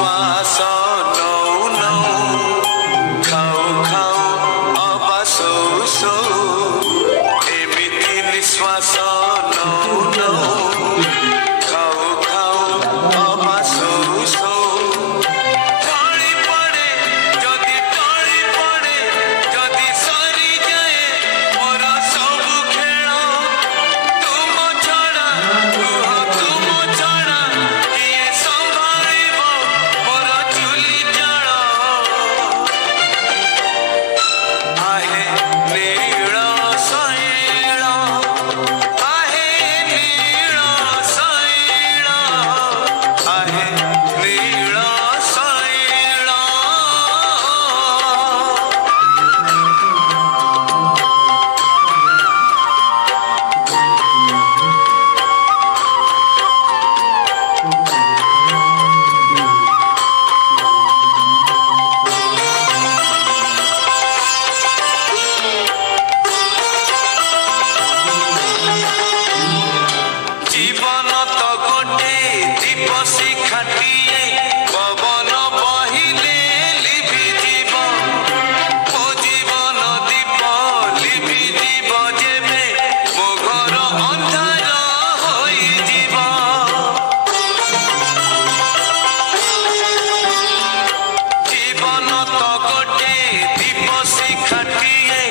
নিঃশ্বাস নৌ নৌ খাও খাও অবা সৌ সৌ এমিতি নিঃশ্বাস নৌ নৌ খাও খাও অবা সৌ সৌ টଳି পড়ে যদি টଳି পড়ে যদি সরি যায় মোর সবু খেল তুম ছড়া কুহ তুম ছড়া কিয়ে সম্ভাଳିব মোর চুলি জଳ आहे नीଳ ଶୈଳ आहे नीଳ ଶୈଳ आहे नीଳ ଶୈଳ জীবন তো গোটে দীপ শিখাটিয়ে পবন বহিলে লিভি জীব ମୋ ଜୀବନ ଦୀପ ଲିଭି ଯିବ ଯେବେ ମୋ ଘର ଅନ୍ଧାର ହୋଇଯିବ ଜୀବନ ତ ଗୋଟେ ଦୀପ ଶିଖାଟିଏ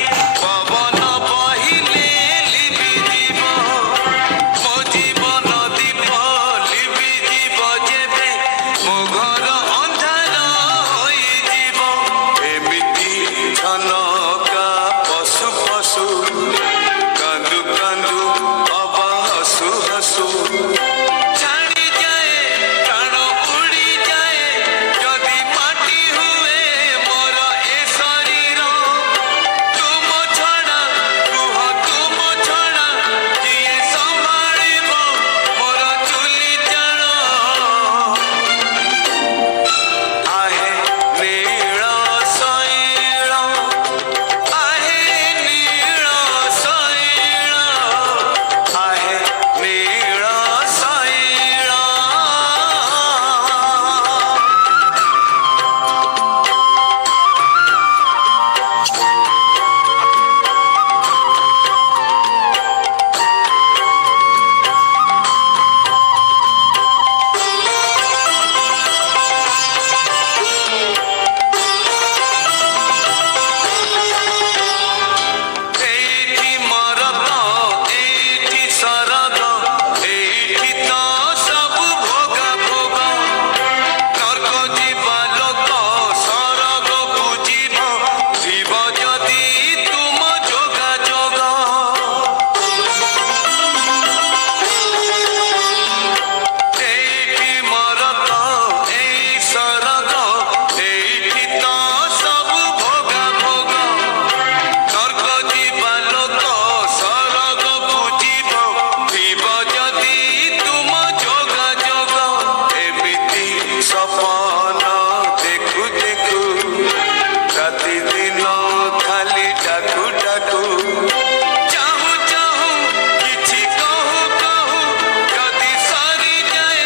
ପବନ ବହିଲେ ଲିଭି ଯିବ ମୋ ଜୀବନ ଦୀପ ଲିଭି ଯିବ ଯେବେ ମୋ ଘର ଅନ୍ଧାର ହୋଇଯିବ ଏମିତି ଛନକା ପଶୁ ପଶୁ କାନ୍ଦୁ କାନ୍ଦୁ ଅବା ହସୁ ହସୁ ଛାଡ଼ିଯାଏ ପ୍ରାଣ ଉଡ଼ିଯାଏ ଯଦି ମାଟି ହୁଏ ମୋର ଏ ଶରୀର ତୁମ ଛଡ଼ା କୁହ ତୁମ ଛଡ଼ା କିଏ ସମ୍ଭାଳିବ ମୋର ଚୁଲି ଜଳ आहे नीळ ଶୈଳ आहे नीळ ଶୈଳ आहे नीळ ଶୈଳ ଏଇଠି ମରଦ ଏଇଠି ସରଗ ଏଇଠି ତ ସବୁ ଭୋଗା ଭୋଗ ନର୍କ ଯିବା ଲୋକ ସରଗ ବୁଝିବ ଥିବ ଯଦି ତୁମ ଯୋଗାଯୋଗ ଏଇଠି ମରଦ ଏଇ ସରଗ ଏଇଠି ତ ସବୁ ଭୋଗା ଭୋଗ ନର୍କ ଯିବା ଲୋକ ସରଗ ବୁଝିବ ଥିବ ଯଦି ତୁମ ଯୋଗାଯୋଗ ଏମିତି ସପନ ଦେଖୁ ଦେଖୁ ରାତି ଦିନ ଖାଲି ଡାକୁ ଡାକୁ ଚାହୁଁ ଚାହୁଁ କିଛି କହୁ କହୁ ଯଦି ସରିଯାଏ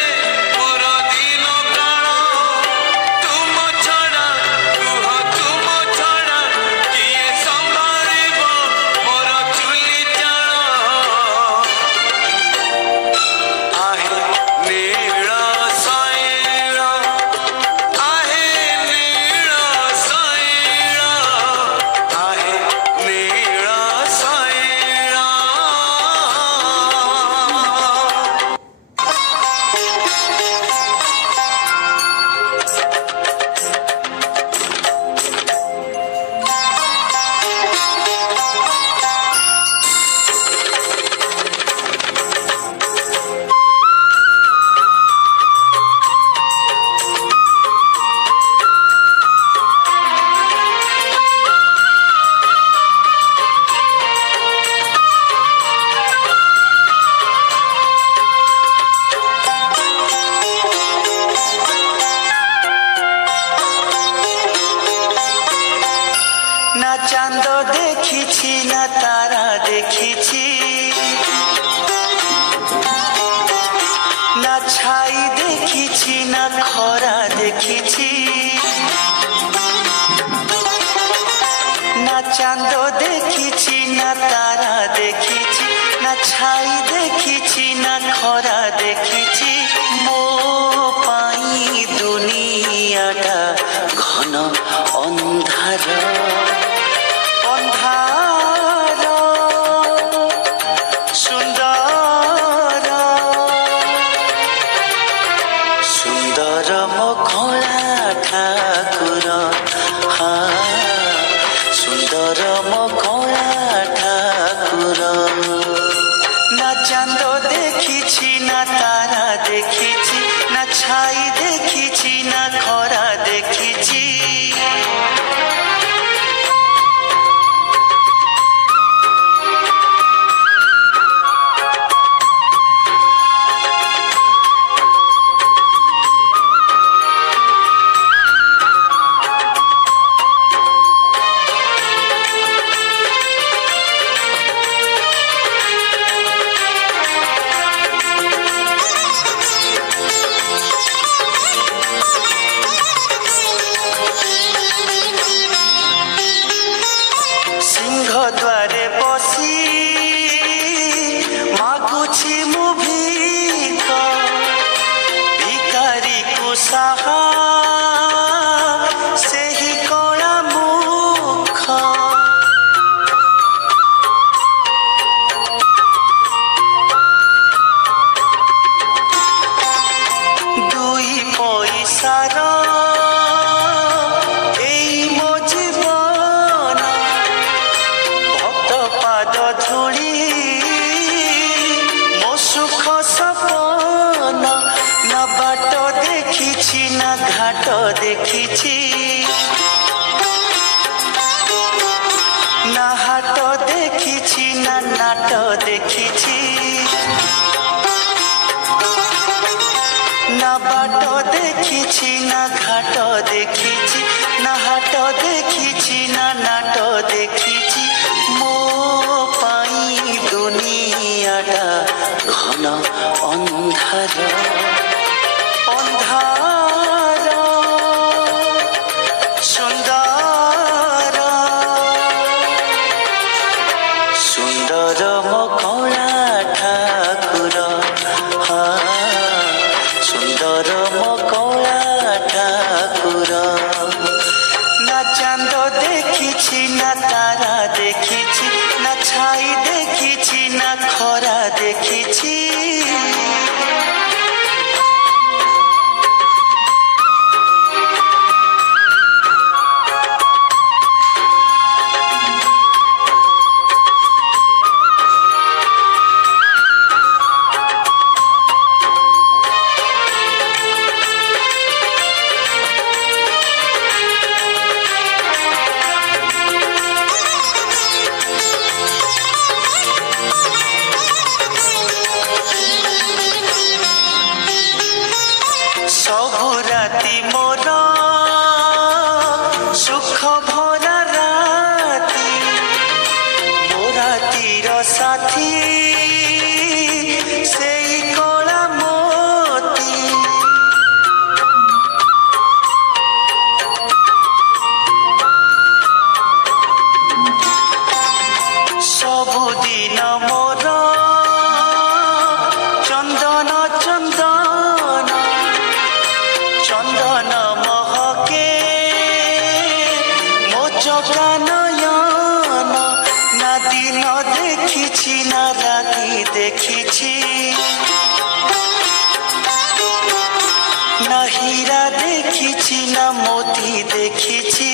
ମୋର ଦିନ ପ୍ରାଣ ତୁମ ଛଡ଼ା କୁହ ତୁମ ଛଡ଼ା କିଏ ସମ୍ଭାଳିବ ମୋର ଚୁଲି ଜଳ आहे नीळ ଶୈଳ आहे नीळ ଶୈଳ आहे नीळ ଶୈଳ না চাঁদ দেখিছি না তারা দেখিছি না ছাই দেখিছি না খরা দেখি দেখিছি, না চাঁদ দেখিছি, না তারা দেখিছি, না ছাই দেখিছি, না খরা দেখিছি। ମୋ ପାଇଁ ଦୁନିଆଟା ଘନ ଅନ୍ଧାର ଅନ୍ଧାର। ସୁନ୍ଦର ସୁନ୍ଦର ମୋ କଳା ଠାକୁର, ହଁ ସୁନ୍ଦର ମୋ କଳା ଠାକୁର। না চাঁদ দেখিছি, না তারা দেখিছি, না ছাই দেখিছি, না খরা দেখিছি। সিংহদ্বারে বসি মাগুছি মু ভিক, ভিকারীକୁ সাহা ସେହି କଳା ମୁଖ। দুই পয়সার এই ମୋ ଜୀବନ, ଭକ୍ତ ପାଦ ଧୂଳି ମୋ ସୁଖ ସପନ। ନା ବାଟ ଦେଖିଛି, ନା ଘାଟ ଦେଖିଛି, না হাট দেখিছি, না নাট দেখিছি। না বাট দেখিছি, না ঘাট দেখিছি, না হাট দেখিছি, না নাট দেখিছি। ମୋ ପାଇଁ ଦୁନିଆଟା ଘନ ଅନ୍ଧାର ଅନ୍ଧାର। ସୁନ୍ଦର ସୁନ୍ଦର ମୋ କଳା ଠାକୁର, ହଁ ସୁନ୍ଦର ମୋ କଳା ଠାକୁର। না চাঁদ দেখিছি, না তারা দেখিছি, না ছাই দেখিছি, না খরা দেখিছি। ସବୁ ରାତି ମୋର ସୁଖ ଭରା ରାତି, ମୋ ରାତିର ସାଥୀ ସେଇ କଳା ମୋତି। ସବୁଦିନ ମୋର ଚନ୍ଦନ ଚନ୍ଦନ, চন্দন মহকে ମୋ চকা নয়ন। না দিন দেখিছি, না রাতি দেখিছি, না হীরা দেখিছি, না মোতি দেখিছি।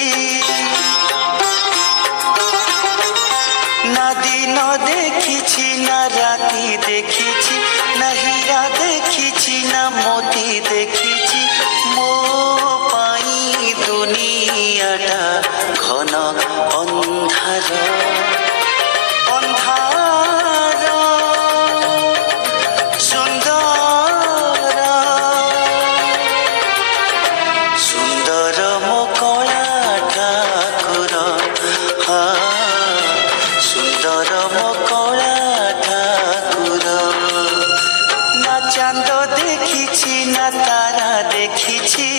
না দিন দেখিছি, না রাতি দেখিছি, না হীরা দেখিছি, না মোতি দেখিছি। ମୋ ପାଇଁ ଦୁନିଆଟା ଘନ ଅନ୍ଧାର ଅନ୍ଧାର। ସୁନ୍ଦର ସୁନ୍ଦର ମୋ କଳା ଠାକୁର, ହଁ ସୁନ୍ଦର ମୋ କଳା ଠାକୁର। না চাঁদ দেখিছি, না তারা দেখিছি।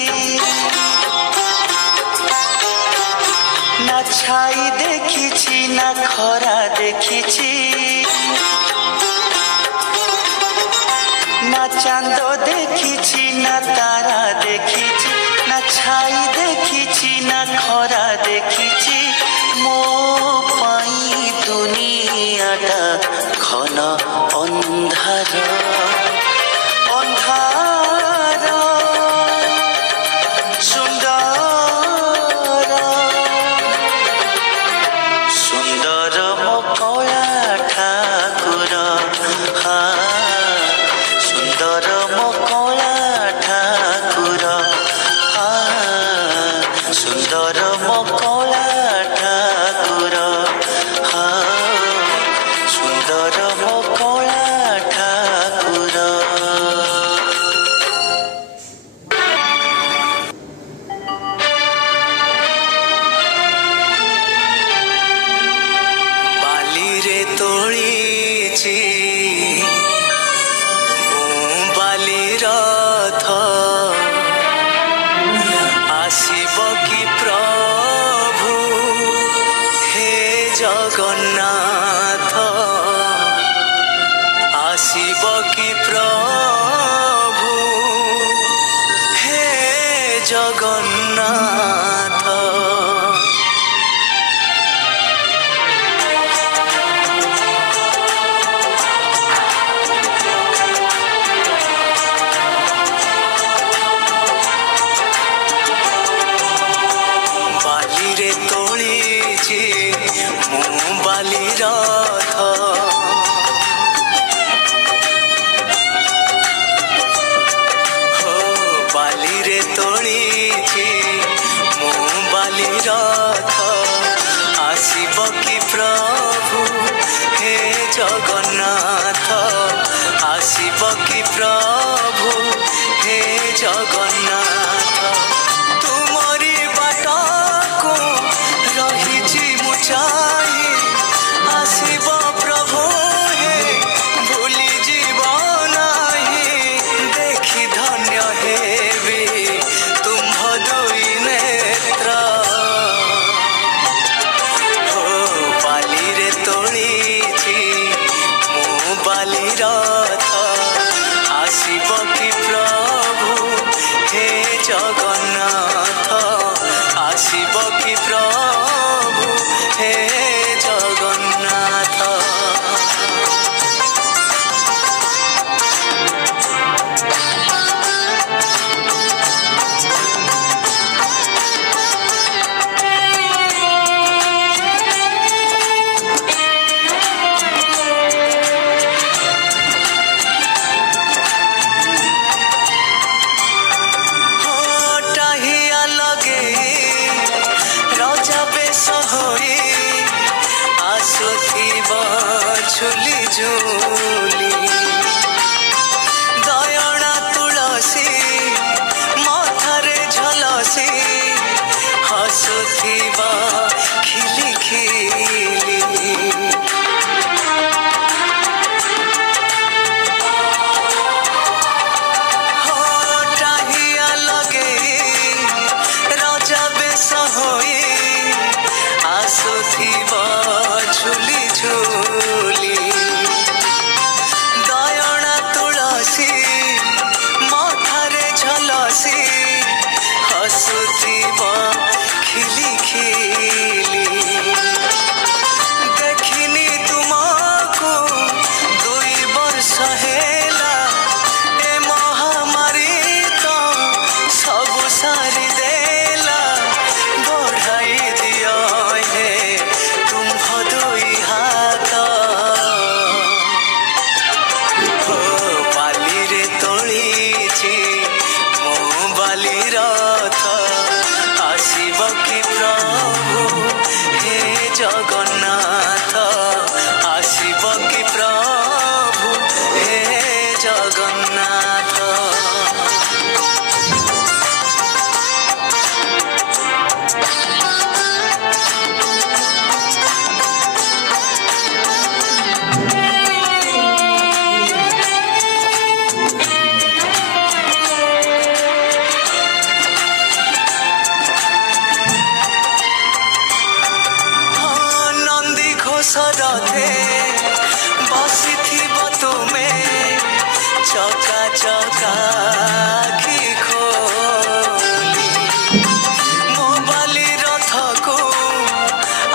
খরা দেখিছি, না চাঁদ দেখিছি না তারা দেখিছি, না ছাই দেখিছি না খরা দেখিছি। ମୋ ପାଇଁ ଦୁନିଆଟା ଘନ ଅନ୍ଧାର ଅନ୍ଧାର। ସୁନ୍ଦର ସୁନ୍ଦର ମୋ କଳା ଠାକୁର, ସୁନ୍ଦର ମୋ କଳା ଠାକୁର, ସୁନ୍ଦର ମୋ କଳା ଠାକୁର, ସୁନ୍ଦର ମୋ କଳା ଠାକୁର। ବାଲିରେ ତୋଳିଛି ମୁଁ ବାଲି ରଥ, ଆସିବ କି ପ୍ରଭୁ ହେ ଜଗନ୍ନାଥ, ଆସିବ କି ପ୍ରଭୁ ହେ ଜଗନ୍ନାଥ। ବାଲିରେ ତୋଳିଛି ମୁଁ ବାଲି ରଥ, ବାଲିରେ ତୋଳିଛି ମୁଁ ବାଲି ରଥ, ଆସିବ କି ପ୍ରଭୁ ହେ ଜଗନ୍ନାଥ, ଆସିବ କି ପ୍ରଭୁ ହେ ଜଗନ୍ନାଥ। ତୁମରି ବାଟକୁ ରହିଛି ମୁଁ ଚାହିଁ, ଆସିବ ପ୍ରଭୁ ହେ ଭୁଲି ଯିବ ନାହିଁ। ଦେଖି ଧନ୍ୟ ହେବି ତୁମ୍ଭ ଦୁଇ ନେତ୍ର, ବାଲିରେ ତୋଳିଛି ମୁଁ ବାଲି ରଥ, ଆସିବ କି ପ୍ରଭୁ ହେ ଜଗନ୍ନାଥ, ଆସିବ କି ପ୍ରଭୁ ହେ ଜଗନ୍ନାଥ। টাহিয়া লগে রজা বেশ হই, আসুথিব ঝুলি ঝুলি, দয়ଣା তুলসী মথারে ঝলসি, হসুথিব খিলি খিলি। টাহিয়া লগে রজা বেশ হই, আসুথিব ঝুলি ঝুলি, দয়ଣା তুলসী মথারে ঝলসি, হসুথিব খিলি খিলি। দেখিনি তুমকু 2 ବର୍ଷ ହେଲା, ଏ ମହାମାରୀ ତ ସବୁ ସାରି ଦେଲା। ବଢ଼ାଇ ଦିଅ ହେ ତୁମ୍ଭ ଦୁଇ ହାତ, ବାଲିରେ ତୋଳିଛି ମୁଁ ବାଲି ରଥ, ଘୋଷରଥେ ବସିଥିବ ତୁମେ ଚକା ଚକା ଆଖି ଖୋଲି ମୋ ବାଲି ରଥକୁ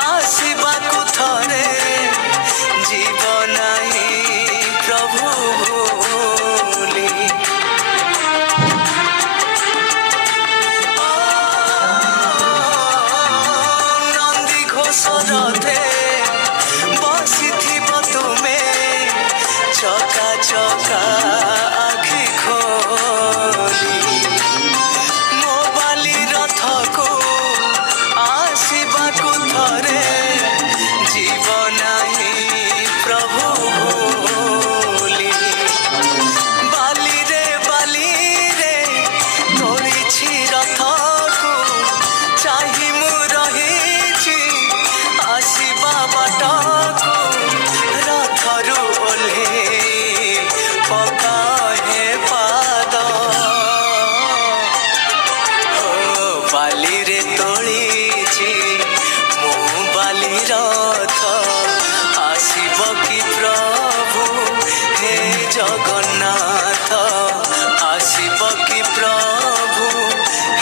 ଆସିବାକୁ ଥରେ ଯିବ ନାହିଁ ପ୍ରଭୁ ଭୁଲି ନନ୍ଦୀ ଘୋଷରଥେ ବସିଥିବ ତୁମେ ଚକା ଚକା ଆଖି ଖୋଲି ମୋ ବାଲି ରଥକୁ ଆସିବାକୁ ଥରେ ଯିବ ନାହିଁ ପ୍ରଭୁ ଭୁଲି ବାଲିରେ ବାଲିରେ ତୋଳିଛି ରଥକୁ ଚାହିଁ ମୁଁ ରହିଛି ଆସିବା ବାଟକୁ ରଥରୁ ଓହ୍ଲେଇ ପକାଏ ପାଦ ଓ ବାଲିରେ ତୋଳିଛି ମୁଁ ବାଲି ରଥ ଆସିବ କି ପ୍ରଭୁ ହେ ଜଗନ୍ନାଥ ଆସିବ କି ପ୍ରଭୁ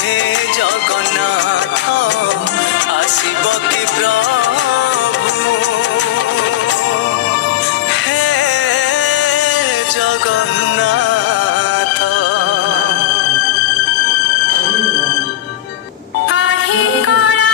ହେ ଜଗନ୍ନାଥ ଆସିବ କି ପ୍ରଭୁ ହେ ଜଗନ୍ନାଥ আহি করা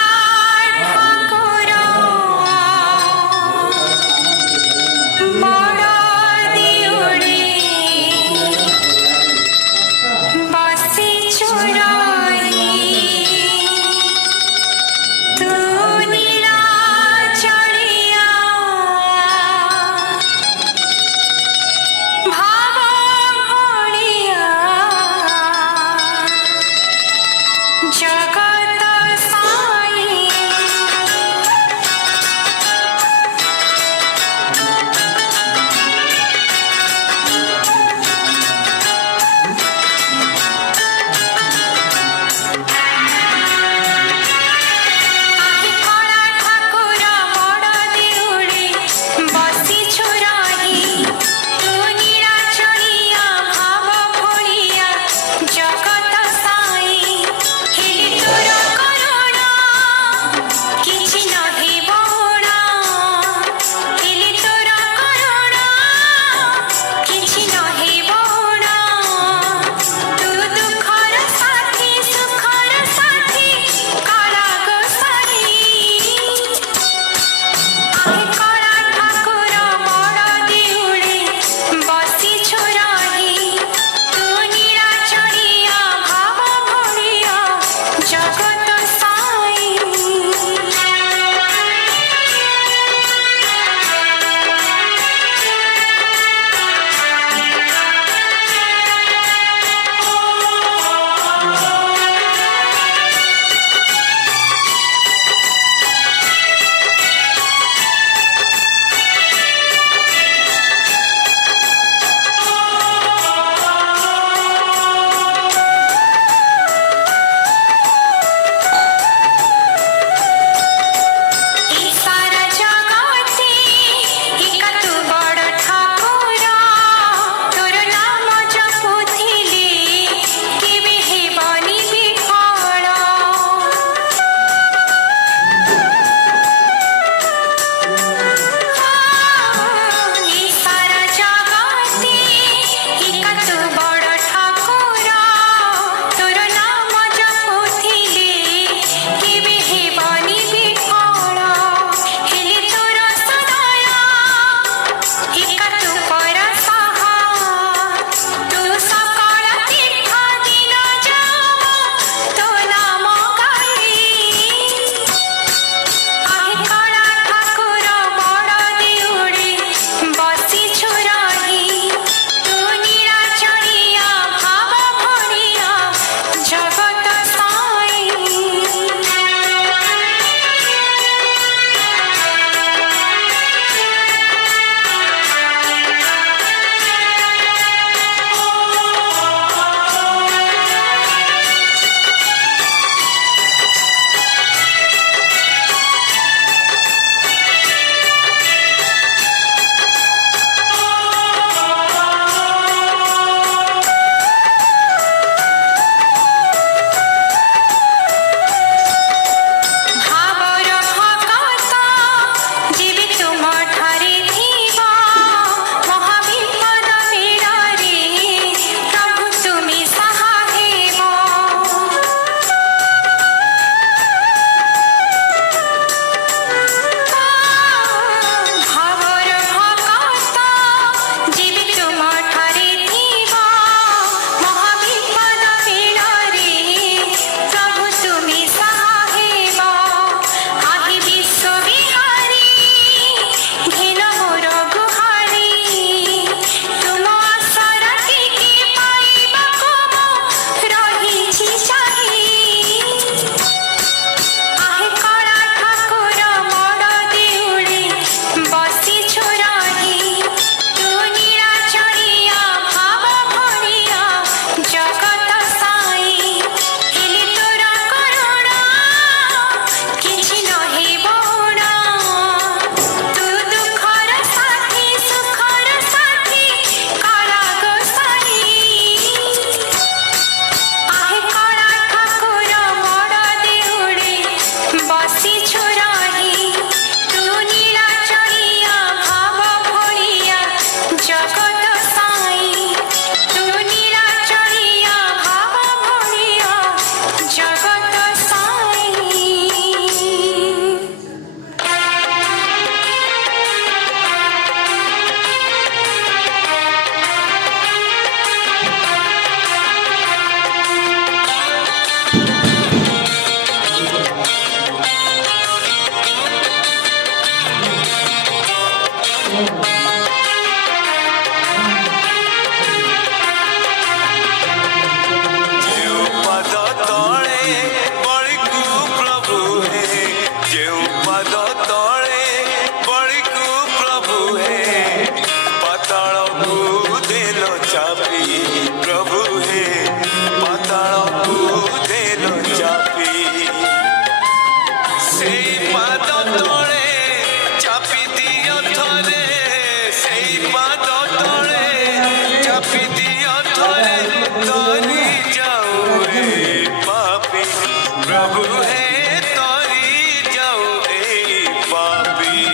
प्रभु हे तरी जाऊ एई पापी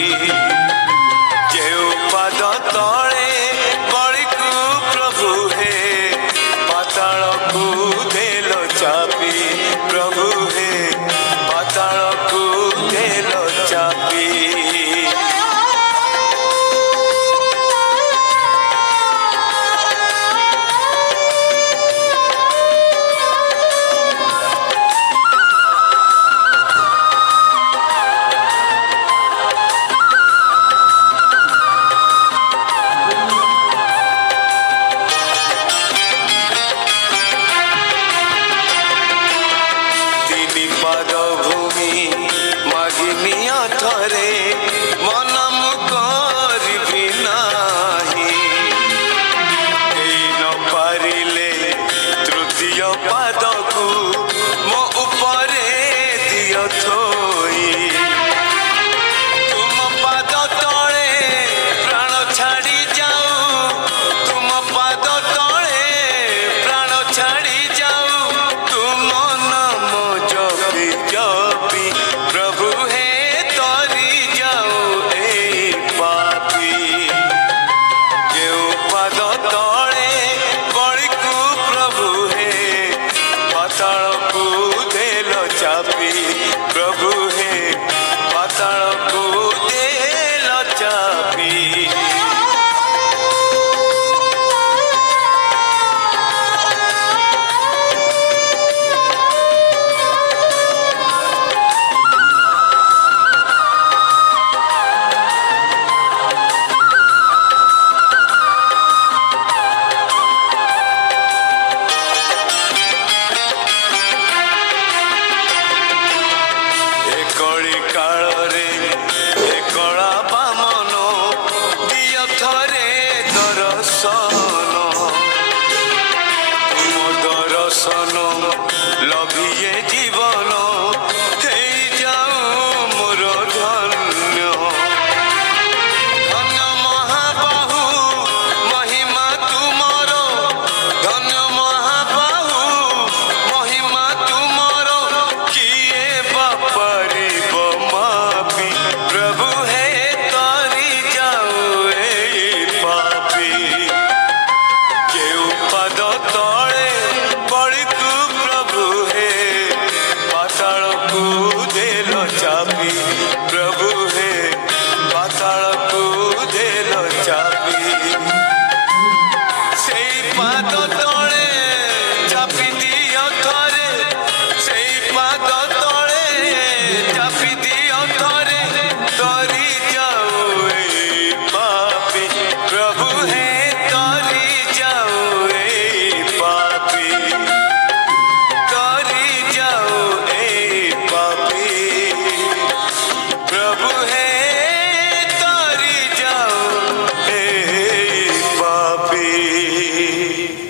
जेउ पाद तले बळीकु प्रभु हे पाताळकु देलो चापी प्रभु हे पाताळकु देलो चापी चापी